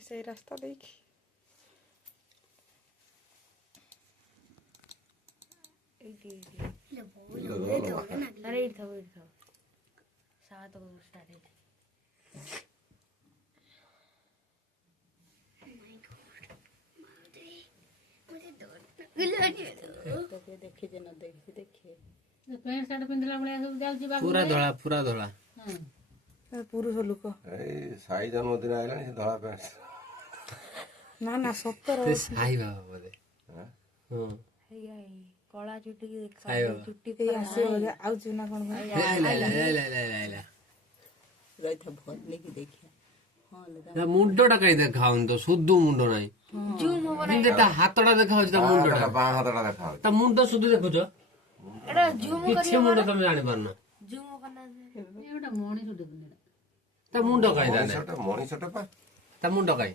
ସେଇ ରାସ୍ତା ଦେଇକି ଦେଖିଛେ ନ ଦେଖି ଦେଖେ ପ୍ୟାଣ୍ଟ ସାର୍ଟ ପିନ୍ଧିଲା ଭଳିଆ ସବୁ ଯାଉଛି ପୁରା ଧଳା ପୁରା ଧଳା ପୁରୁଷ ଲୋକ ଏଇ ସାଇ ଜନ୍ମଦିନ ଆଇଲାଣି ସେ ଧଳା ପ୍ୟାଣ୍ଟ ନା ନା ସତର ସାଇ ବାବା ବୋଧେ କଳା ଚୁଟି ସାଇ ବାବା ଚୁଟି ଆସିବ ଆଉଛି ନା କଣ ରହିଥା ଭଲ ନେଇକି ଦେଖିଆ ମୁଣ୍ଡଟା କାଇଁ ଦେଖାଉନି ତ ସୁଧୁ ମୁଣ୍ଡ ନାହିଁ ତା ହାତଟା ଦେଖାଉଛି ତା ମୁଣ୍ଡଟା ବାଁ ହାତଟା ଦେଖାଉଛି ତା ମୁଣ୍ଡ ସୁଧୁ ଦେଖୁଛ କିଛି ମୁଣ୍ଡ ତମେ ଜାଣିପାରୁନ ମଣିଷ ତା ମୁଣ୍ଡ କାଇଁ ମଣିଷଟା ପା ତା ମୁଣ୍ଡ କାଇଁ